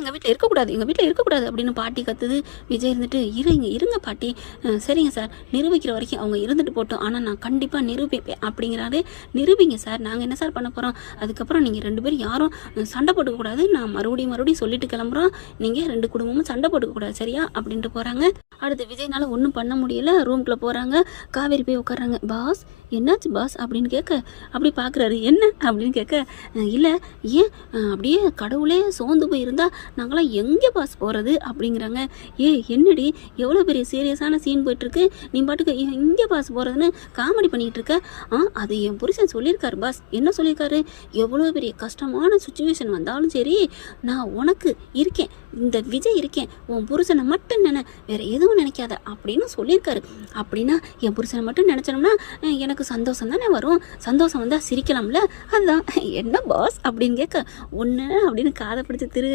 எங்கள் வீட்டில் இருக்கக்கூடாது எங்கள் வீட்டில் இருக்கக்கூடாது அப்படின்னு பாட்டி கத்துது. விஜய் இருந்துட்டு இருங்க இருங்க பாட்டி. சரிங்க சார். நிரூபிக்கிற வரைக்கும் அவங்க இருந்துட்டு போட்டோம். ஆனால் நான் கண்டிப்பாக நிரூபிப்பேன் அப்படிங்கிறாரு. நிரூபிங்க சார். நாங்கள் என்ன சார் பண்ண போகிறோம் அதுக்கப்புறம் நீங்கள் ரெண்டு பேரும் யாரும் சண்டை போட்டுக்கக்கூடாது நான் மறுபடியும் மறுபடியும் சொல்லிட்டு கிளம்புறோம். நீங்கள் ரெண்டு குடும்பமும் சண்டை போட்டுக்கக்கூடாது சரியா? அப்படின்ட்டு போகிறாங்க அடுத்து விஜய்னால ஒன்றும் பண்ண முடியல. ரூம்குள்ளே போகிறாங்க காவேரி போய் உட்காறாங்க பாஸ் என்னாச்சு பாஸ்? அப்படின்னு கேட்க அப்படி பார்க்குறாரு என்ன? அப்படின்னு கேட்க இல்லை ஏன் அப்படியே கடவுளே சோர்ந்து போயிருந்தா நாங்களாம் எங்கே பாஸ் போகிறது அப்படிங்கிறாங்க. ஏ என்னடி? எவ்வளோ பெரிய சீரியஸான சீன் போயிட்டுருக்கு. நீ பாட்டுக்கு எங்கே பாஸ் போகிறதுன்னு காமெடி பண்ணிகிட்டு இருக்க? ஆ அது என் புருஷன் சொல்லியிருக்காரு பாஸ் என்ன சொல்லியிருக்காரு? எவ்வளோ பெரிய கஷ்டமான சுச்சுவேஷன் வந்தாலும் சரி நான் உனக்கு இருக்கேன். இந்த விஜய் இருக்கேன். உன் புருஷனை மட்டும் நினை வேற எதுவும் நினைக்காத அப்படின்னு சொல்லியிருக்காரு. அப்படின்னா என் புருஷனை மட்டும் நினச்சோம்னா எனக்கு சந்தோஷம் தானே வரும். சந்தோஷம் வந்தால் சிரிக்கலாம்ல? அதுதான் என்ன பாஸ் அப்படின்னு கேட்க ஒன்று அப்படின்னு காதை பிடிச்சி திருகிற